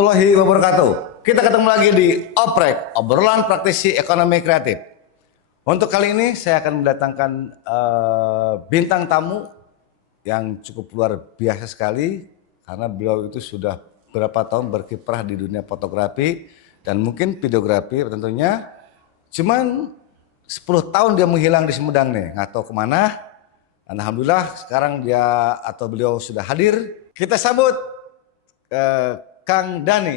warahmatullahi wabarakatuh. Kita ketemu lagi di Oprek, obrolan praktisi ekonomi kreatif. Untuk kali ini saya akan mendatangkan bintang tamu yang cukup luar biasa sekali karena beliau itu sudah berapa tahun berkiprah di dunia fotografi dan mungkin videografi tentunya. Cuman 10 tahun dia menghilang di Sumedang nih, nggak tahu kemana. Alhamdulillah sekarang dia atau beliau sudah hadir. Kita sambut Kang Dani,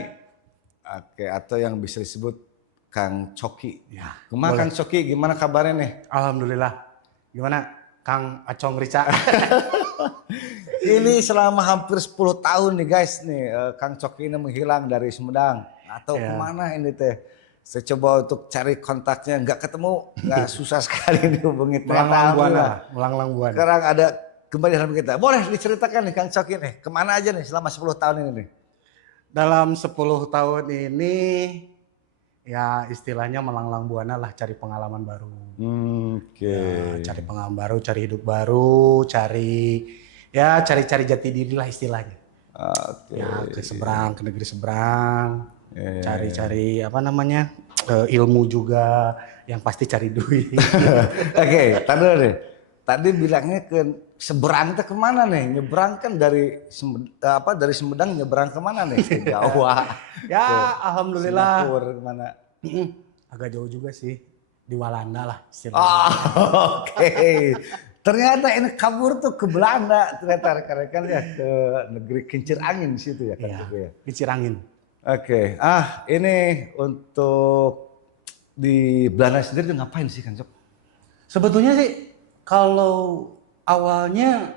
oke, atau yang bisa disebut Kang Coki. Ya, Kemana Kang Coki, gimana kabarnya nih? Alhamdulillah. Gimana Kang Acong Rica? Ini selama hampir 10 tahun nih guys nih, Kang Coki ini menghilang dari Sumedang. Atau kemana ini teh? Saya coba untuk cari kontaknya, nggak ketemu, nggak susah sekali nih hubungi. Melanglang buana. Sekarang ada kembali dalam kita. Boleh diceritakan nih Kang Coki nih, kemana aja nih selama 10 tahun ini nih? Dalam 10 tahun ini ya istilahnya melanglang buana lah, cari pengalaman baru. Ya, cari pengalaman baru, cari hidup baru, cari jati diri lah istilahnya. Ya ke seberang, ke negeri seberang. Cari apa namanya, ilmu juga, yang pasti cari duit. Oke, tadi dulu deh. Tadi bilangnya ke seberang itu kemana nih? Nyebrang kan dari Sumedang nyebrang kemana nih? Ke Jawa. Ya alhamdulillah. Singapura kemana? Agak jauh juga sih, di Walanda lah istilahnya. Oke. Ternyata ini kabur tuh ke Belanda. Ternyata rekan-rekan ya ke negeri kincir angin situ ya kan? Iya, kincir angin. Oke. Ini untuk di Belanda sendiri tuh ngapain sih Kang Cok? Sebetulnya sih kalau awalnya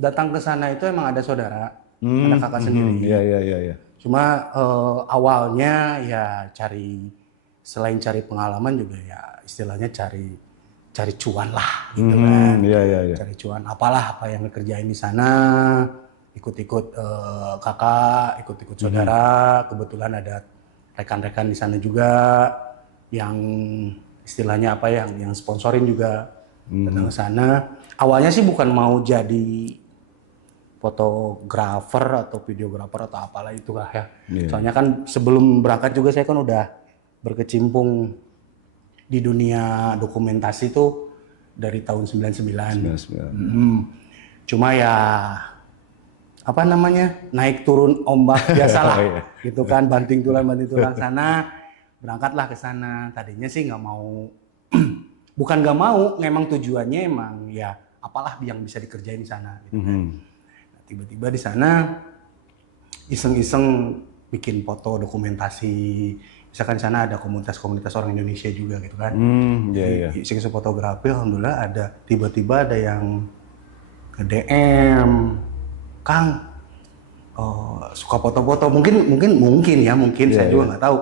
datang ke sana itu emang ada saudara, ada kakak sendiri. Iya. Cuma awalnya ya selain cari pengalaman juga ya istilahnya cari cuan lah gitu kan. Iya. Cari cuan apa yang dikerjain di sana, ikut-ikut kakak, ikut-ikut saudara. Kebetulan ada rekan-rekan di sana juga yang istilahnya yang sponsorin juga. Datang ke sana. Awalnya sih bukan mau jadi fotografer atau videografer atau apalah itu lah ya. Soalnya kan sebelum berangkat juga saya kan udah berkecimpung di dunia dokumentasi itu dari tahun 99. Cuma ya apa namanya, naik turun ombak biasalah gitu kan, banting tulang sana. Berangkatlah ke sana. Tadinya sih nggak mau. Bukan gak mau, memang tujuannya emang ya apalah yang bisa dikerjain di sana. Gitu kan. Nah, tiba-tiba di sana iseng-iseng bikin foto dokumentasi. Misalkan di sana ada komunitas orang Indonesia juga gitu kan. Iseng-iseng fotografi, alhamdulillah ada tiba-tiba ada yang nge-DM, Kang, suka foto-foto. Mungkin saya juga nggak tahu.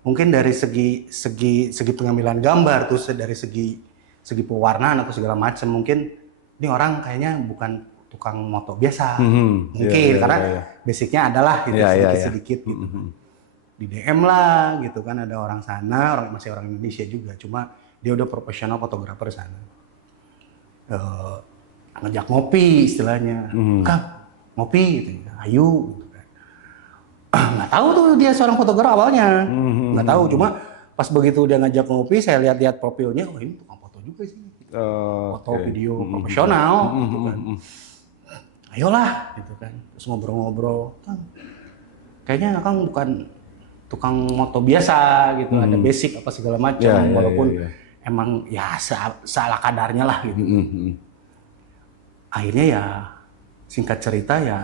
Mungkin dari segi pengambilan gambar, terus dari segi pewarnaan atau segala macam, mungkin ini orang kayaknya bukan tukang moto biasa, mungkin karena basicnya adalah gitu, sedikit gitu. Di DM lah gitu kan, ada orang sana, masih orang Indonesia juga, cuma dia udah profesional fotografer sana, ngajak ngopi istilahnya, Kang ngopi gitu, ayo. Nggak tahu tuh dia seorang fotografer awalnya, nggak tahu, cuma pas begitu dia ngajak ngopi, saya lihat profilnya, oh ini tukang foto juga sih, foto video profesional, gitu kan. Ayolah, gitu kan, terus ngobrol-ngobrol, Kang, kayaknya Kang bukan tukang moto biasa, gitu, ada basic apa segala macam, walaupun emang ya salah kadarnya lah, gitu. Akhirnya ya singkat cerita ya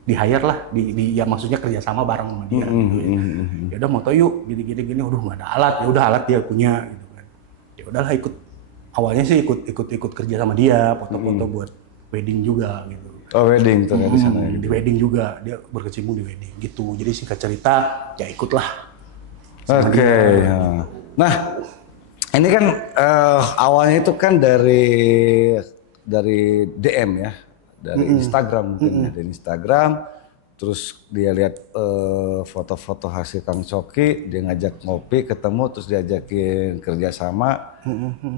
di-hire lah, ya maksudnya kerjasama bareng sama dia. Gitu ya. Ya udah moto yuk, gini. Udah nggak ada alat, ya udah alat dia punya, gitu kan. Ya udahlah awalnya sih ikut kerja sama dia, foto-foto buat wedding juga, gitu. Oh wedding tuh di sana. Di wedding juga dia berkecimpung di wedding, gitu. Jadi singkat cerita ya ikutlah. Oke. Nah ini kan awalnya itu kan dari DM ya. Dari Instagram mungkin dari Instagram, terus dia lihat foto-foto hasil Kang Coki, dia ngajak ngopi, ketemu, terus diajakin kerjasama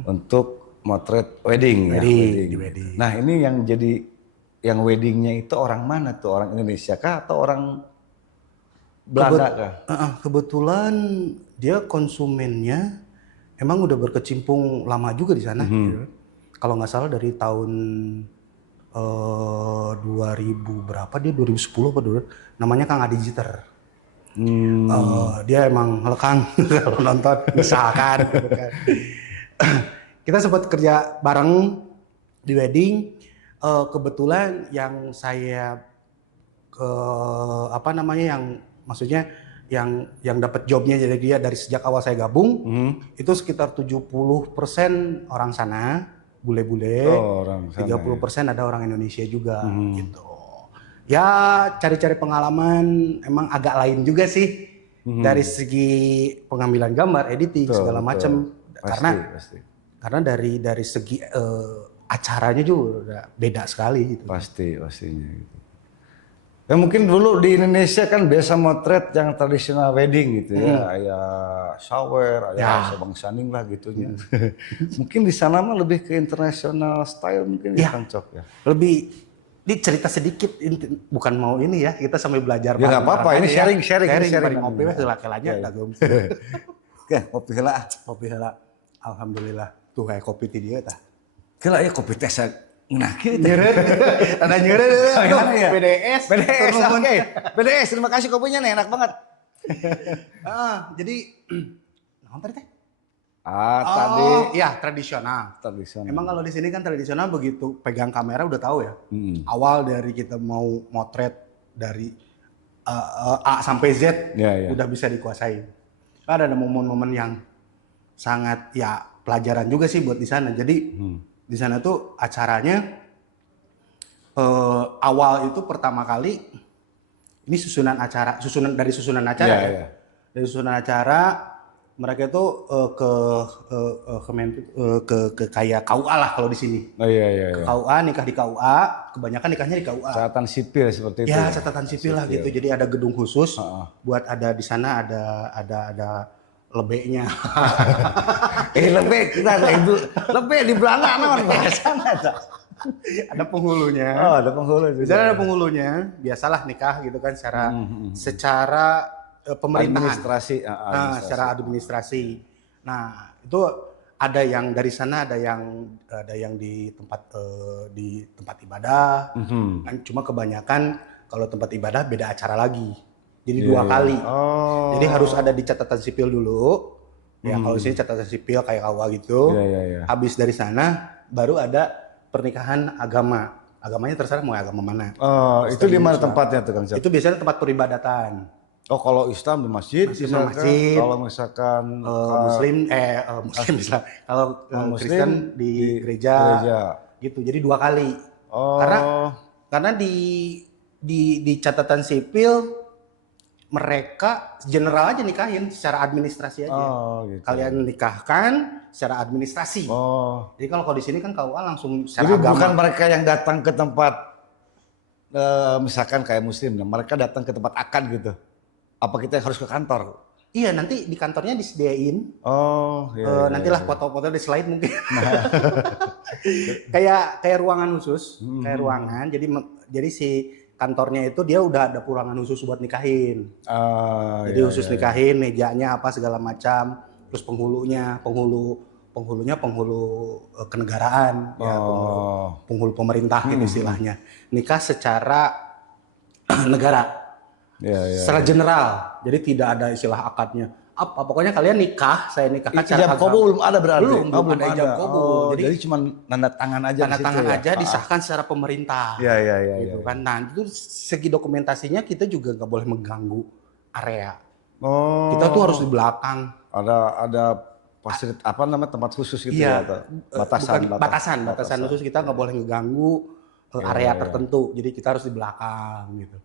untuk motret wedding. Di wedding. Nah ini yang weddingnya itu orang mana tuh, orang Indonesia kah atau orang Belanda kah? Kebetulan dia konsumennya emang udah berkecimpung lama juga di sana. Gitu. Kalau nggak salah dari tahun 2000 berapa dia 2010 apa dulu namanya Kang Adi Jiter. Dia emang lekang kalau nonton misalkan gitu kan. Kita sempat kerja bareng di wedding. Kebetulan yang saya apa namanya yang maksudnya yang dapat jobnya jadi dia dari sejak awal saya gabung itu sekitar 70% orang sana bule-bule, Orang sana, 30% ada orang Indonesia juga gitu. Ya cari-cari pengalaman emang agak lain juga sih dari segi pengambilan gambar, editing segala macam karena dari segi acaranya juga udah beda sekali gitu. Pastinya gitu. Ya mungkin dulu di Indonesia kan biasa motret yang tradisional wedding gitu ya, ya shower, ya sabang saning lah gitunya. Mungkin di sana mah lebih ke international style mungkin ya Kang Cok ya. Lebih ini cerita sedikit, bukan mau ini ya kita sambil belajar. Ya nggak apa-apa, ini sharing. Ngopi weh laki-laki dagum. Oke, kopi heula. Alhamdulillah tuh kayak kopi ti dieu tah. Kela ya kopi teh nah kieu Nyeureut. Ada nyeureut. PDS. Oke. PDS, terima kasih kopinya nih enak banget. Jadi naon tadi teh? Tadi ya tradisional. Emang kalau di sini kan tradisional begitu pegang kamera udah tahu ya. Awal dari kita mau motret dari A sampai Z udah bisa dikuasain. Ada momen-momen yang sangat ya pelajaran juga sih buat di sana. Jadi di sana tuh acaranya awal itu pertama kali ini dari susunan acara ya. Dari susunan acara mereka itu ke kayak KUA lah kalau di sini. Ke KUA, nikah di KUA, kebanyakan nikahnya di KUA. Catatan sipil seperti itu. Ya, catatan sipil lah gitu. Jadi ada gedung khusus buat ada di sana ada lebeknya. Lebek kita ibu. Lebek di Belanda naon bahasana tuh. Ada penghulunya. Ada penghulu juga. Biasanya ada penghulunya. Biasalah nikah gitu kan secara pemerintahan. Secara administrasi. Nah, itu ada yang dari sana ada yang di tempat ibadah. Cuma kebanyakan kalau tempat ibadah beda acara lagi. Jadi dua kali. Jadi harus ada di catatan sipil dulu. Ya kalau di sini catatan sipil kayak KUA gitu. Habis dari sana baru ada pernikahan agama. Agamanya terserah mau agama mana. Itu di mana tempatnya tuh Kang Cok? Itu biasanya tempat peribadatan. Kalau Islam di masjid, masjid. Kalau misalkan Muslim Islam. Kalau Kristen di gereja. Gitu. Jadi dua kali. Karena di catatan sipil mereka general aja nikahin secara administrasi aja. Gitu. Kalian nikahkan secara administrasi. Jadi kalau di sini kan KUA langsung secara Jadi agama. bukan mereka yang datang ke tempat misalkan kayak Muslim, mereka datang ke tempat akad gitu. Apa kita harus ke kantor? Iya, nanti di kantornya disediain. Nantilah foto-foto di slide mungkin. kayak ruangan khusus, kayak ruangan. Jadi si kantornya itu dia udah ada ruangan khusus buat nikahin. Jadi khusus nikahin, mejanya apa segala macam. Terus penghulunya penghulu kenegaraan, ya penghulu pemerintah gitu istilahnya. Nikah secara negara. Secara general, jadi tidak ada istilah akadnya. Pokoknya kalian nikah, saya nikahkan secara ijab kabul belum ada berarti. Belum ada ijab kabul. Jadi cuma tanda tangan aja. Tanda tangan aja disahkan secara pemerintah. Gitu kan. Nah itu segi dokumentasinya kita juga nggak boleh mengganggu area. Kita tuh harus di belakang. Ada fasilitas apa namanya tempat khusus gitu ya? Batasan khusus kita nggak boleh mengganggu area tertentu. Jadi kita harus di belakang gitu.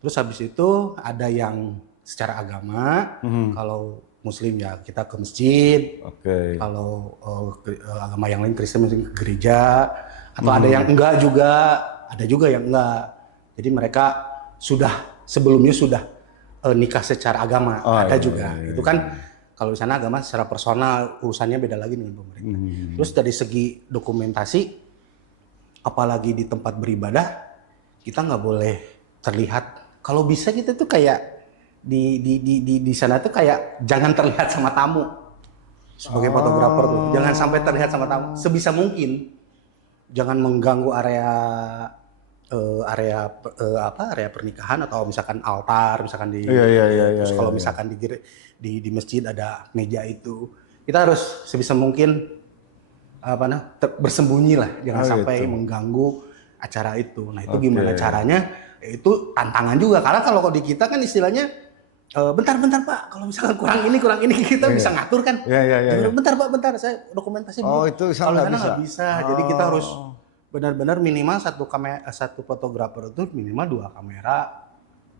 Terus habis itu ada yang secara agama, kalau Muslim ya kita ke masjid, kalau agama yang lain Kristen mungkin ke gereja, atau ada yang enggak juga, ada juga yang enggak. Jadi mereka sebelumnya sudah nikah secara agama, ada juga. Itu kan kalau di sana agama secara personal urusannya beda lagi dengan pemerintah. Terus dari segi dokumentasi, apalagi di tempat beribadah, kita nggak boleh terlihat. Kalau bisa kita tuh kayak di sana tuh kayak jangan terlihat sama tamu sebagai fotografer tuh. Jangan sampai terlihat sama tamu. Sebisa mungkin jangan mengganggu area pernikahan atau misalkan altar, misalkan di terus kalau misalkan di masjid ada meja itu, kita harus sebisa mungkin bersembunyi lah, jangan sampai mengganggu acara itu. Nah itu gimana caranya? Itu tantangan juga karena kalau di kita kan istilahnya bentar Pak, kalau misalkan kurang ini kita bisa ngatur kan. Bentar Pak, bentar saya dokumentasi dulu. Itu kalau sana nggak bisa. Jadi kita harus benar-benar minimal satu fotografer itu minimal 2 kamera,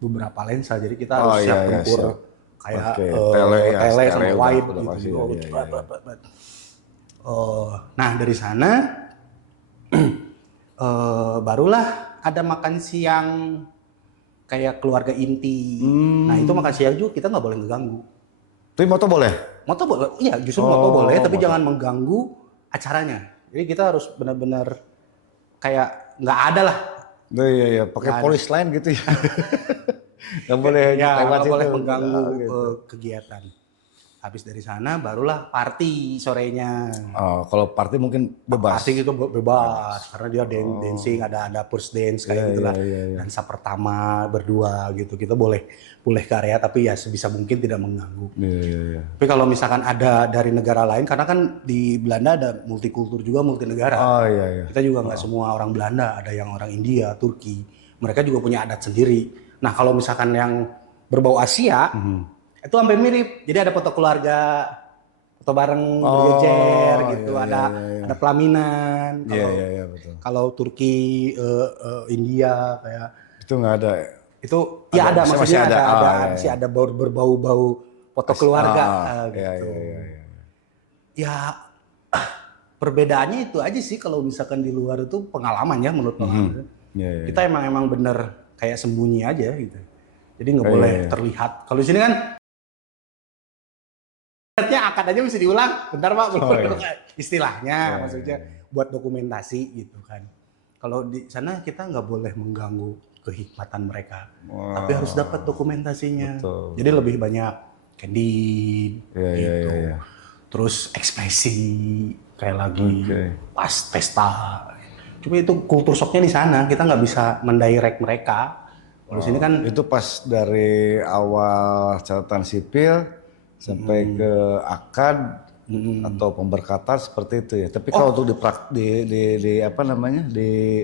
beberapa lensa. Jadi kita harus siap tempur kayak tele sama wide gitu. Nah dari sana barulah ada makan siang kayak keluarga inti. Nah itu makan siang juga kita nggak boleh ngeganggu. Tapi moto boleh? Moto boleh, iya justru moto boleh, tapi jangan mengganggu acaranya. Jadi kita harus benar-benar kayak nggak ada lah. Iya, pakai polis lain gitu ya. Nggak boleh nggak boleh mengganggu kegiatan. Habis dari sana barulah party sorenya. Kalau party mungkin bebas. Party itu bebas karena dia dancing, ada first dance kayak gitulah. Dansa pertama berdua gitu. Kita boleh ke area tapi ya sebisa mungkin tidak mengganggu. Tapi kalau misalkan ada dari negara lain, karena kan di Belanda ada multikultur juga, multinegara. Kita juga nggak semua orang Belanda, ada yang orang India, Turki. Mereka juga punya adat sendiri. Nah kalau misalkan yang berbau Asia, itu hampir mirip. Jadi ada foto keluarga, foto bareng berjejer gitu, ada pelaminan. Betul. Kalau Turki, India kayak itu nggak ada. Itu ada maksudnya masih ada berbau-bau foto keluarga gitu. Ya perbedaannya itu aja sih kalau misalkan di luar itu pengalaman ya menurut pengalaman. Kita emang bener kayak sembunyi aja gitu. Jadi nggak boleh terlihat. Kalau di sini kan akad aja mesti diulang, bentar Pak, belum istilahnya maksudnya buat dokumentasi gitu kan. Kalau di sana kita nggak boleh mengganggu kehikmatan mereka, tapi harus dapat dokumentasinya. Jadi lebih banyak candid, gitu. Terus ekspresi kayak lagi pas pesta. Cuma itu kultur shocknya di sana, kita nggak bisa mendirect mereka. Kalau sini kan itu pas dari awal catatan sipil sampai ke akad atau pemberkatan seperti itu ya. Tapi kalau untuk di apa namanya di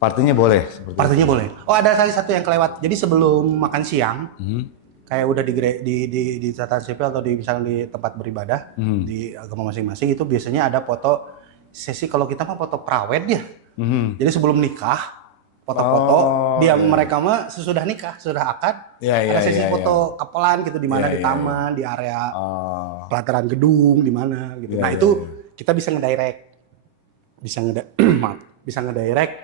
partinya boleh. Partinya boleh. Ada satu yang kelewat. Jadi sebelum makan siang, kayak udah di catatan sipil atau misalnya di tempat beribadah di agama masing-masing itu biasanya ada foto sesi. Kalau kita mah foto prawed ya. Jadi sebelum nikah. Foto-foto mereka mah sesudah nikah, sudah akad, ada sesi foto kapelan gitu di mana di taman, di area pelataran gedung di mana gitu. Nah itu kita bisa ngedirect, bisa ngedirect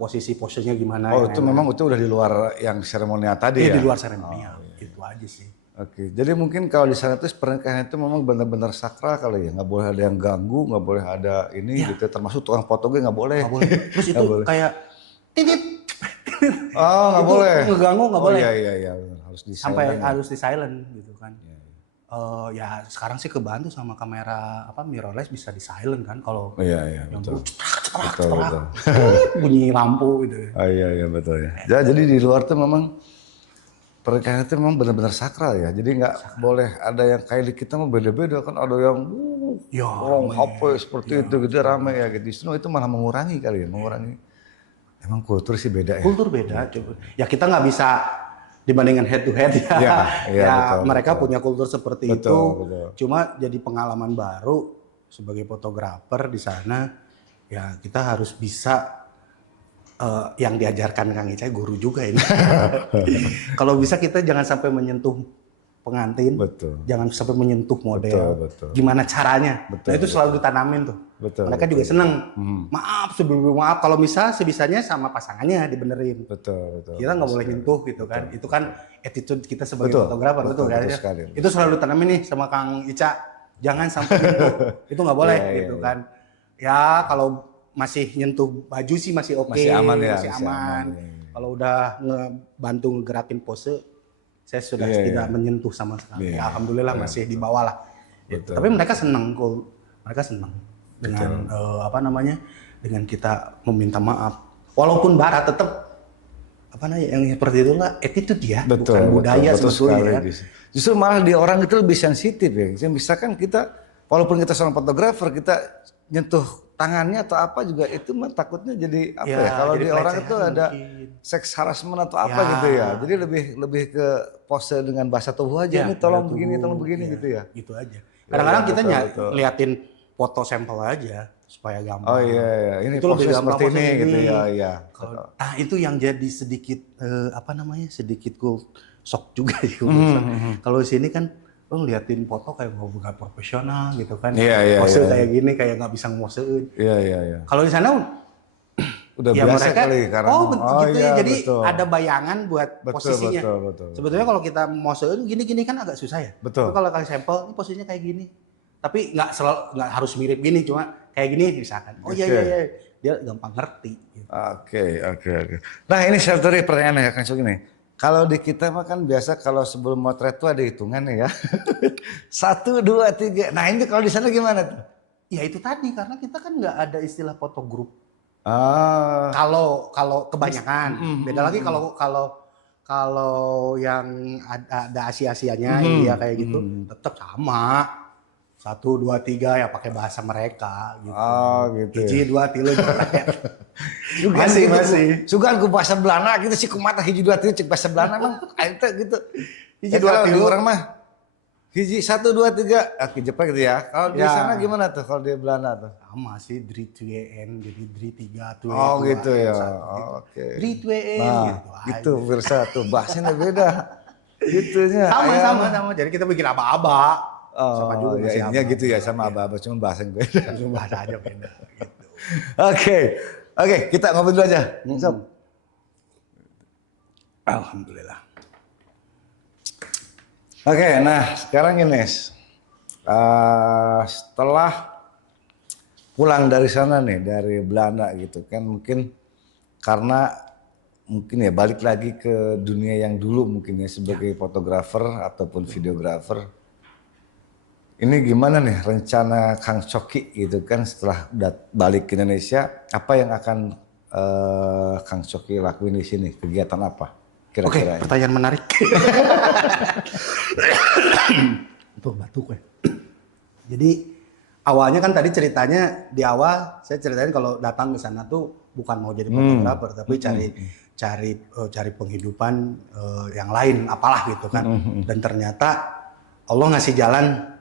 posisi-posisinya gimana. Itu memang itu udah di luar yang seremonial tadi ya? Di luar seremonial, itu aja sih. Oke, jadi mungkin kalau di sana itu pernikahan itu memang benar-benar sakral kali ya, nggak boleh ada yang ganggu, nggak boleh ada ini gitu, termasuk tukang foto gue nggak boleh. Terus itu kayak titit. Nggak boleh. Ngeganggu nggak boleh. Iya, harus di silent. Harus di silent gitu kan. Ya sekarang sih kebantu sama kamera mirrorless bisa di silent kan kalau betul. Cetak, bunyi lampu gitu. Iya betul ya. Jadi di luar tuh memang pernikahan itu memang benar-benar sakral ya. Jadi nggak boleh ada yang kayak di kita mah beda-beda kan, ada yang orang HP seperti itu gitu ramai ya gitu. Justru itu malah mengurangi kali ya, Emang kultur sih beda ya. Kultur beda. Ya kita nggak bisa dibandingkan head to head ya. Betul, mereka punya kultur seperti itu. Betul. Cuma jadi pengalaman baru sebagai fotografer di sana. Ya kita harus bisa yang diajarkan Kang Icai guru juga ini. Kalau bisa kita jangan sampai menyentuh pengantin, jangan sampai menyentuh model. Betul. Gimana caranya? Nah itu selalu ditanamin tuh. Mereka juga seneng. Maaf kalau sebisanya sama pasangannya dibenerin. Betul. Kita nggak boleh nyentuh gitu kan. Itu kan attitude kita sebagai fotografer, betul kan? Itu selalu ditanamin nih sama Kang Ica. Jangan sampai nyentuh. Itu nggak boleh gitu kan. Ya kalau masih nyentuh baju sih masih oke, masih aman. Kalau udah ngebantu ngegerakin pose, saya sudah Iya, tidak menyentuh sama sekali. Iya, Alhamdulillah masih di bawah lah. Gitu. Betul. Tapi mereka senang kok, mereka senang dengan apa namanya, dengan kita meminta maaf. Walaupun Barat tetap apa namanya yang seperti itu lah attitude ya, bukan budaya sebetulnya. Ya. Justru malah di orang itu lebih sensitif ya. Misalkan kita, walaupun kita seorang fotografer, kita nyentuh tangannya atau apa juga itu mah takutnya jadi apa ya? Kalau di orang itu ada seks harassment atau apa gitu ya. Jadi lebih ke pose dengan bahasa tubuh aja. Ini tolong begini gitu ya. Gitu aja. Kadang-kadang kita liatin foto sampel aja supaya gampang. Oh iya, ini itu lebih gampang seperti ini gitu ya. Iya. Nah itu yang jadi sedikit apa namanya, sedikit shock juga ya. Kalau di sini kan lo liatin foto kayak bukan profesional gitu kan. Pose kayak gini kayak nggak bisa ngosein. Iya. Kalau di sana udah ya biasa mereka, kali karena gitu ya. Jadi ada bayangan buat posisinya. Betul. Sebetulnya kalau kita mosein gini-gini kan agak susah ya. Betul. Tapi kalau kasih sampel ini posisinya kayak gini. Tapi nggak harus mirip gini, cuma kayak gini misalkan. Oh iya, dia gampang ngerti. Gitu. Oke. Nah ini satu pertanyaan ya Kang Sogi nih. Kalau di kita mah kan biasa kalau sebelum motret tuh ada hitungannya ya. 1, 2, 3. Nah ini kalau di sana gimana tuh? Ya itu tadi karena kita kan nggak ada istilah foto grup. Ah. Kalau kebanyakan. Beda lagi kalau yang ada Asia-Asianya, India kayak gitu, tetap sama. 1, 2, 3 ya pakai bahasa mereka gitu. Oh gitu. 1, 2, 3. masih. Sugan ku bahasa Belanda gitu sih kumata 1, 2, 3 cek bahasa Belanda mah ente gitu. 1, 2, 3 orang mah. 1, 2, 3 oke Jepang gitu ya. Kalau di sana gimana tuh kalau di Belanda tuh? Sama sih 3, 2, jadi 3, 3, 2. Oh gitu ya. Oke. 3, 2 nah, gitu. Versa tuh bahasanya beda. Gitunya. Sama. Jadi kita bikin aba-aba. Sama juga ya gitu ya sama aba-aba cuma bahasa yang beda. Cuma bahasa aja beda gitu. Oke, kita ngobrol dulu aja. Sob. Alhamdulillah. Oke, nah sekarang ini setelah pulang dari sana nih dari Belanda gitu kan mungkin karena mungkin ya balik lagi ke dunia yang dulu mungkin ya sebagai fotografer ataupun videografer. Ini gimana nih rencana Kang Coki gitu kan setelah balik ke Indonesia, apa yang akan Kang Coki lakuin di sini? Kegiatan apa kira-kira? Oke, pertanyaan menarik. Tuh batuk ya. Jadi awalnya kan tadi ceritanya di awal saya ceritain kalau datang ke sana tuh bukan mau jadi fotografer tapi cari penghidupan yang lain apalah gitu kan. Dan ternyata Allah ngasih jalan.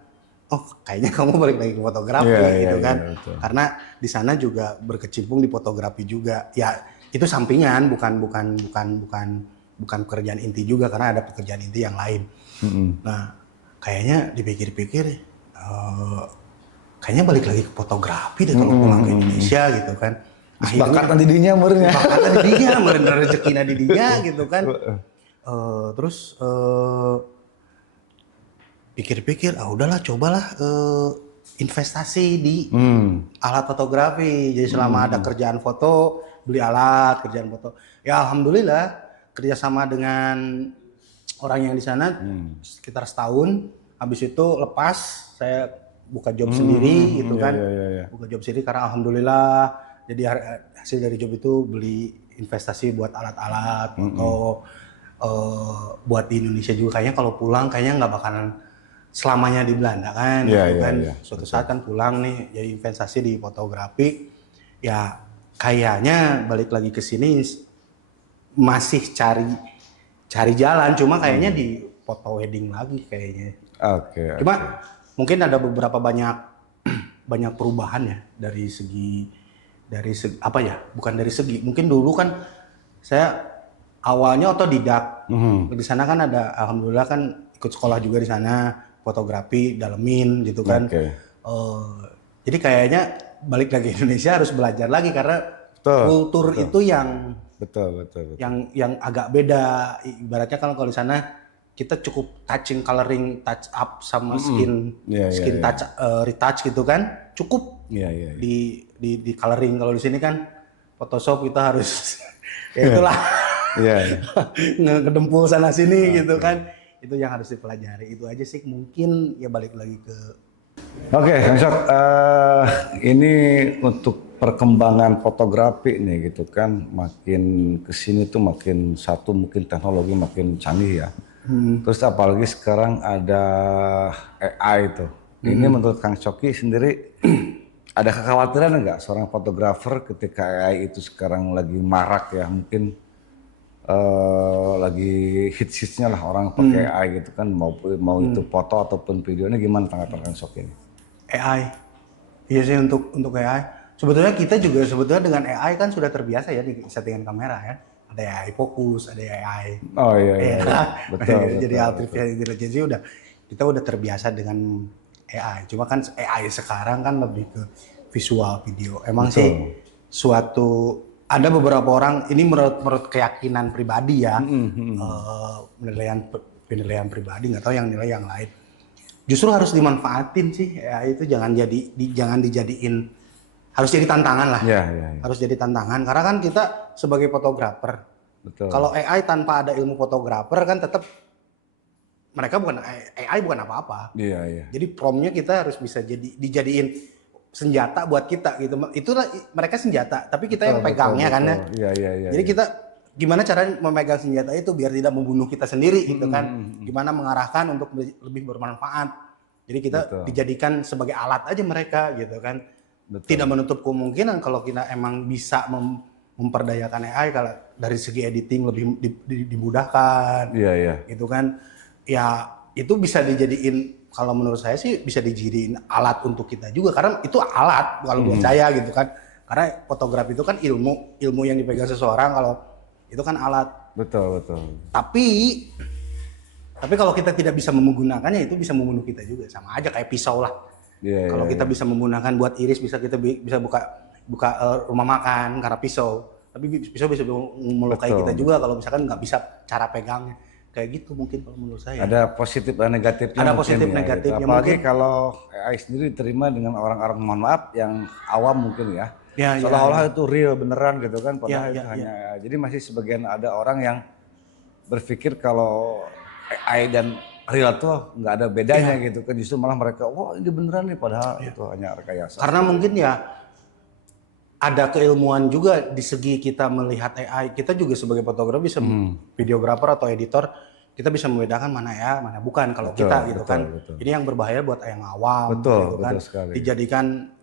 Oh kayaknya kamu balik lagi ke fotografi gitu kan. Betul. Karena di sana juga berkecimpung di fotografi juga. Ya itu sampingan bukan pekerjaan inti juga karena ada pekerjaan inti yang lain. Nah kayaknya dipikir-pikir kayaknya balik lagi ke fotografi deh kalau pulang ke Indonesia gitu kan. Bakatan didinya meureun ya. Bakatan didinya meureun rezekina didinya gitu kan. Terus pikir-pikir, udahlah cobalah investasi di alat fotografi. Jadi selama ada kerjaan foto, beli alat, kerjaan foto. Ya alhamdulillah kerjasama dengan orang yang di sana sekitar setahun. Habis itu lepas, saya buka job sendiri gitu kan. Buka job sendiri karena alhamdulillah. Jadi hasil dari job itu beli investasi buat alat-alat foto. Buat di Indonesia juga kayaknya kalau pulang kayaknya nggak bakalan selamanya di Belanda kan, suatu saat kan pulang nih, jadi investasi di fotografi, ya kayaknya balik lagi ke sini masih cari jalan, cuma kayaknya di foto wedding lagi kayaknya. Cuma mungkin ada beberapa banyak perubahan ya dari segi apa ya, bukan dari segi, mungkin dulu kan saya awalnya otodidak, di sana kan ada, alhamdulillah kan ikut sekolah juga di sana. Fotografi dalemin gitu kan. Jadi kayaknya balik lagi ke Indonesia harus belajar lagi karena kultur itu yang yang agak beda. Ibaratnya kalau di sana kita cukup touching, coloring, touch up sama skin touch, retouch gitu kan cukup di coloring. Kalau di sini kan Photoshop kita harus ya itulah ngedempul sana sini gitu kan. Itu yang harus dipelajari. Itu aja sih, mungkin ya balik lagi ke Oke, Kang Sok, ini untuk perkembangan fotografi nih gitu kan, makin kesini tuh makin satu mungkin teknologi makin canggih ya. Terus apalagi sekarang ada AI itu. Ini menurut Kang Coki sendiri ada kekhawatiran nggak seorang fotografer ketika AI itu sekarang lagi marak ya, mungkin lagi hits-hitsnya lah orang pakai AI gitu kan, mau itu foto ataupun videonya, gimana tanggapan Kang Sok ini? AI. Iya sih, untuk AI. Sebetulnya kita juga dengan AI kan sudah terbiasa ya di settingan kamera ya. Ada AI fokus, ada AI. Oh iya, iya, iya. Betul, Jadi betul, artificial intelligence kita udah terbiasa dengan AI. Cuma kan AI sekarang kan lebih ke visual video. Emang betul. sih ada beberapa orang, ini menurut keyakinan pribadi ya, penilaian pribadi, nggak tahu yang nilai yang lain. Justru harus dimanfaatin sih AI itu, jangan dijadiin, harus jadi tantangan lah. Ya, ya, ya. Harus jadi tantangan karena kan kita sebagai fotografer. Betul. Kalau AI tanpa ada ilmu fotografer kan tetap mereka bukan AI, bukan apa-apa. Iya, iya. Jadi promptnya kita harus bisa dijadiin senjata buat kita gitu. Itulah mereka senjata, tapi kita yang pegangnya kan ya. Iya, iya, iya. Jadi kita gimana caranya memegang senjata itu biar tidak membunuh kita sendiri gitu kan. Gimana mengarahkan untuk lebih bermanfaat. Jadi kita dijadikan sebagai alat aja mereka gitu kan. Betul. Tidak menutup kemungkinan kalau kita emang bisa memperdayakan AI, kalau dari segi editing lebih dimudahkan. Iya, iya. Gitu kan. Ya itu bisa dijadiin, kalau menurut saya sih bisa dijadiin alat untuk kita juga, karena itu alat kalau buat saya gitu kan. Karena fotografi itu kan ilmu yang dipegang seseorang, kalau itu kan alat. Betul, betul. Tapi kalau kita tidak bisa menggunakannya, itu bisa membunuh kita juga, sama aja kayak pisau lah. Kalau kita bisa menggunakan buat iris, kita bisa buka rumah makan karena pisau. Tapi pisau bisa melukai kita juga kalau misalkan nggak bisa cara pegangnya. Kayak gitu mungkin kalau menurut saya. Ada positif dan negatifnya. Ada positif negatifnya. Gitu. Apalagi kalau AI sendiri diterima dengan orang-orang, mohon maaf, yang awam mungkin ya. Seolah-olah itu real beneran gitu kan, padahal itu hanya. Jadi masih sebagian ada orang yang berpikir kalau AI dan real tuh nggak ada bedanya gitu kan. Justru malah mereka, wah ini beneran nih, padahal itu hanya rekayasa. Karena mungkin ya ada keilmuan juga di segi kita melihat AI. Kita juga sebagai fotografer bisa, videografer atau editor, kita bisa membedakan mana ya, mana bukan. Kalau kita gitu kan, ini yang berbahaya buat yang awam, gitu kan.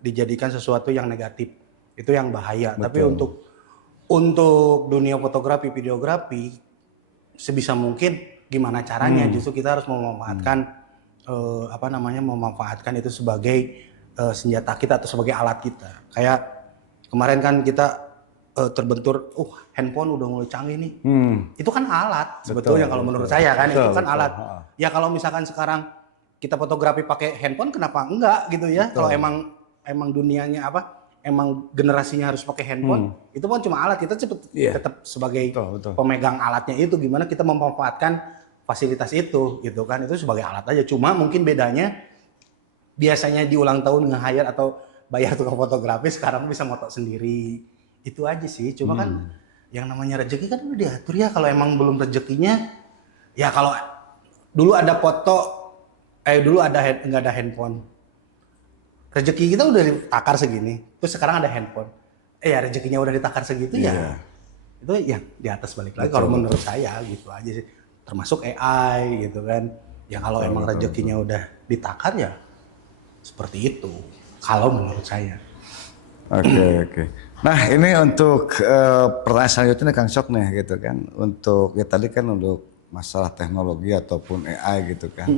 Dijadikan sesuatu yang negatif, itu yang bahaya. Tapi untuk dunia fotografi, videografi, sebisa mungkin gimana caranya? Justru kita harus memanfaatkan memanfaatkan itu sebagai senjata kita atau sebagai alat kita. Kayak kemarin kan kita terbentur, handphone udah mulai canggih nih. Itu kan alat sebetulnya kalau menurut saya kan, itu kan alat. Ya kalau misalkan sekarang kita fotografi pakai handphone, kenapa enggak gitu ya? Kalau emang dunianya emang generasinya harus pakai handphone, itu pun cuma alat. Kita tetap sebagai pemegang alatnya itu, gimana kita memanfaatkan fasilitas itu gitu kan. Itu sebagai alat aja. Cuma mungkin bedanya biasanya di ulang tahun nge-hire atau bayar tukang fotografi, sekarang bisa moto sendiri. Itu aja sih. Cuma kan yang namanya rezeki kan udah diatur ya. Kalau emang belum rezekinya, ya kalau dulu ada nggak ada handphone, rezeki kita udah ditakar segini, terus sekarang ada handphone, ya rezekinya udah ditakar segitu ya, itu ya di atas balik lagi. Kalau menurut saya gitu aja sih. Termasuk AI gitu kan. Ya kalau emang rezekinya udah ditakar ya seperti itu. Kalau menurut saya. Oke. Nah ini untuk pertanyaan selanjutnya Kang Sok nih gitu kan. Untuk ya tadi kan untuk masalah teknologi ataupun AI gitu kan.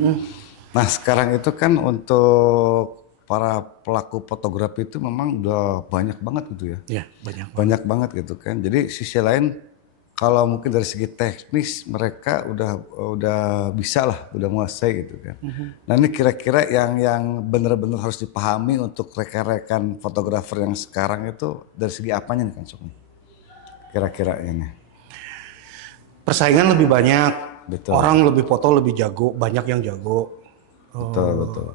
Nah sekarang itu kan untuk para pelaku fotografi itu memang udah banyak banget gitu ya. Iya, banyak. Banyak banget gitu kan. Jadi sisi lain, kalau mungkin dari segi teknis mereka udah bisa lah, udah menguasai gitu kan. Nah ini kira-kira yang benar-benar harus dipahami untuk rekan-rekan fotografer yang sekarang itu dari segi apanya nih Kang Sok? Kira-kira ini. Persaingan lebih banyak. Betul. Orang lebih foto lebih jago, banyak yang jago. Betul.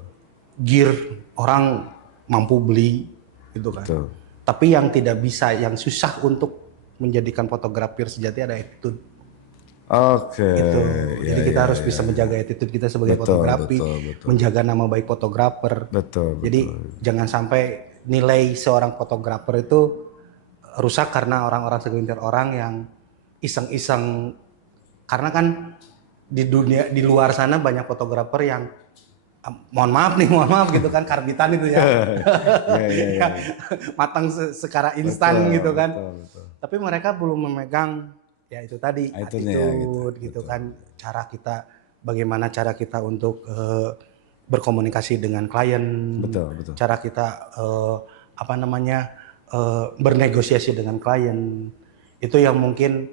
Gear orang mampu beli gitu kan. Betul. Tapi yang tidak bisa, yang susah untuk menjadikan fotografer sejati ada attitude. Oke. Gitu. Ya, Jadi kita ya, harus ya. bisa menjaga attitude kita sebagai Betul, fotografi, betul. menjaga nama baik fotografer. Betul. Jadi jangan sampai nilai seorang fotografer itu rusak karena orang-orang segelintir orang yang iseng-iseng. Karena kan di dunia di luar sana banyak fotografer yang mohon maaf gitu kan, karbitan itu ya. Ya, matang secara instan gitu kan. Betul. Tapi mereka belum memegang ya itu tadi Itunya ya, attitude gitu kan, cara kita bagaimana cara kita untuk berkomunikasi dengan klien, Betul. cara kita bernegosiasi dengan klien, itu yang mungkin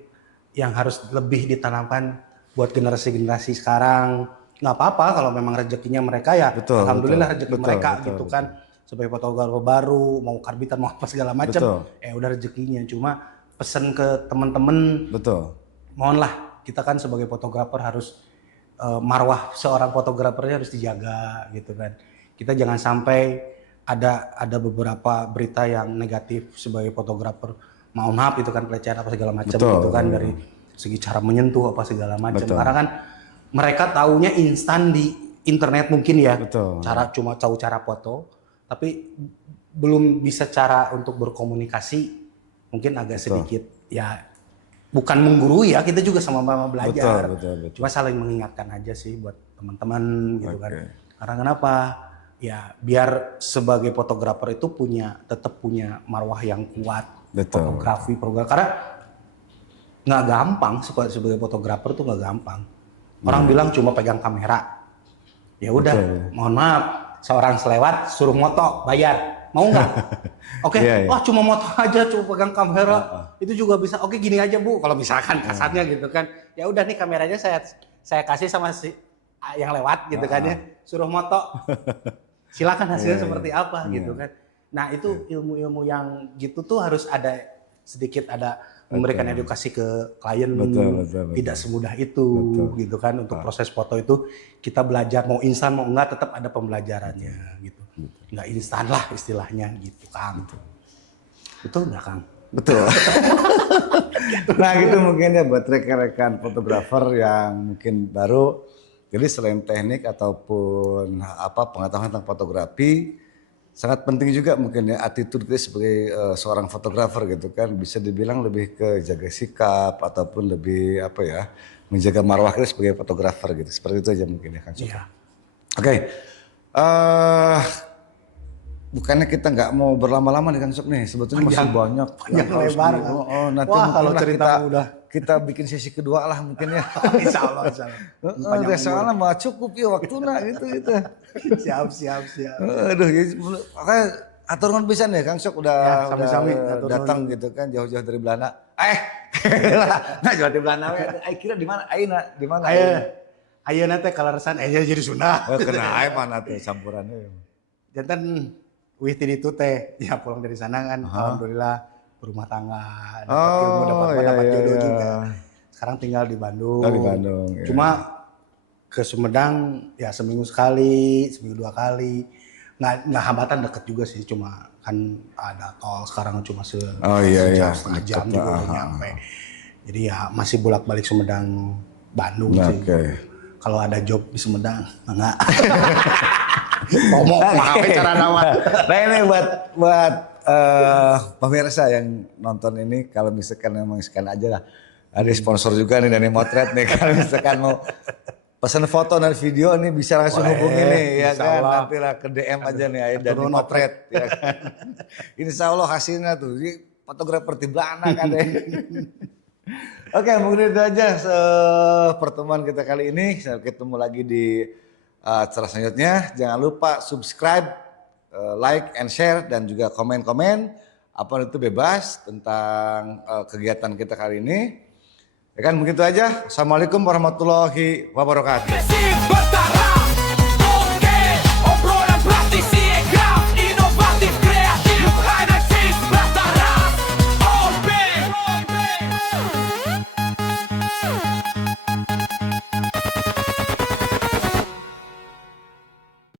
yang harus lebih ditanamkan buat generasi-generasi sekarang. Nggak apa-apa kalau memang rezekinya mereka ya, alhamdulillah rezeki mereka gitu kan, sebagai fotografer baru mau karbitan mau apa segala macam, udah rezekinya. Cuma pesan ke teman-teman, mohonlah kita kan sebagai fotografer harus marwah seorang fotografernya harus dijaga gitu kan. Kita jangan sampai ada beberapa berita yang negatif sebagai fotografer, mohon maaf itu kan pelecehan apa segala macam gitu kan, dari segi cara menyentuh apa segala macam. Karena kan mereka taunya instan di internet mungkin ya, cara cuma tahu cara foto, tapi belum bisa cara untuk berkomunikasi, mungkin agak sedikit ya, bukan menggurui ya, kita juga sama-sama belajar, cuma saling mengingatkan aja sih buat teman-teman gitu kan. Karena kenapa? Ya biar sebagai fotografer itu tetap punya marwah yang kuat, fotografi karena nggak gampang sebagai fotografer tuh nggak gampang. Orang bilang cuma pegang kamera, ya udah, mohon maaf, seorang selewat suruh moto bayar, mau nggak? Oke, cuma moto aja, cuma pegang kamera, itu juga bisa. Oke, gini aja Bu, kalau misalkan kasarnya gitu kan, ya udah nih kameranya saya kasih sama si yang lewat gitu kan ya, suruh moto, silakan hasilnya seperti apa gitu kan. Nah itu ilmu-ilmu yang gitu tuh harus sedikit ada memberikan edukasi ke klien, tidak semudah itu gitu kan. Untuk proses foto itu kita belajar, mau instan mau enggak tetap ada pembelajarannya gitu. Enggak instan lah istilahnya gitu Kang. Betul enggak Kang? Betul. Nah gitu mungkin ya buat rekan-rekan fotografer yang mungkin baru. Jadi selain teknik ataupun pengetahuan tentang fotografi, sangat penting juga mungkin ya attitude kita sebagai seorang fotografer gitu kan, bisa dibilang lebih ke jaga sikap ataupun lebih menjaga marwah kita sebagai fotografer gitu. Seperti itu aja mungkin ya Kang Sok. Oke. Bukannya kita nggak mau berlama-lama nih Kang Sok nih, sebetulnya masih banyak lebar. Nanti wah kalau cerita kita bikin sesi kedua lah mungkin ya. Insya Allah. Udah soalnya mah cukup ya waktunya gitu. Siap. Aduh, makanya atur nuhun pisan ya Kang Sok udah sami-sami datang gitu kan jauh-jauh dari Belanda. Nah jauh dari Belanda kira di mana? Di mana? Ayeuna teh kalaresan jadi Sunda. Oh, kena mana tuh campurannya. Jantan wih itu teh ya pulang dari sana kan, alhamdulillah berumah tangga, dapat jodoh juga. Sekarang tinggal di Bandung. Cuma ke Sumedang ya seminggu sekali, seminggu 2 kali. Nggak hambatan, deket juga sih, cuma kan ada tol sekarang cuma setengah jam juga udah nyampe. Jadi ya masih bolak-balik Sumedang Bandung sih. Kalau ada job di Sumedang enggak. Ngomong cara nama. Nah ini buat pemirsa yang nonton ini, kalau misalkan memang sekian aja lah, ada sponsor juga nih dari Motret nih, kalau misalkan mau pesan foto dan video nih bisa langsung hubungi nih ya kan, nanti lah ke DM aja nih dari Motret ya kan. Insya Allah hasilnya tuh fotografer di Belanda kan deh. Oke, mungkin itu aja pertemuan kita kali ini. Sampai ketemu lagi di acara selanjutnya. Jangan lupa subscribe, like and share, dan juga komen-komen apa itu bebas tentang kegiatan kita kali ini. Ya kan begitu aja. Assalamualaikum warahmatullahi wabarakatuh.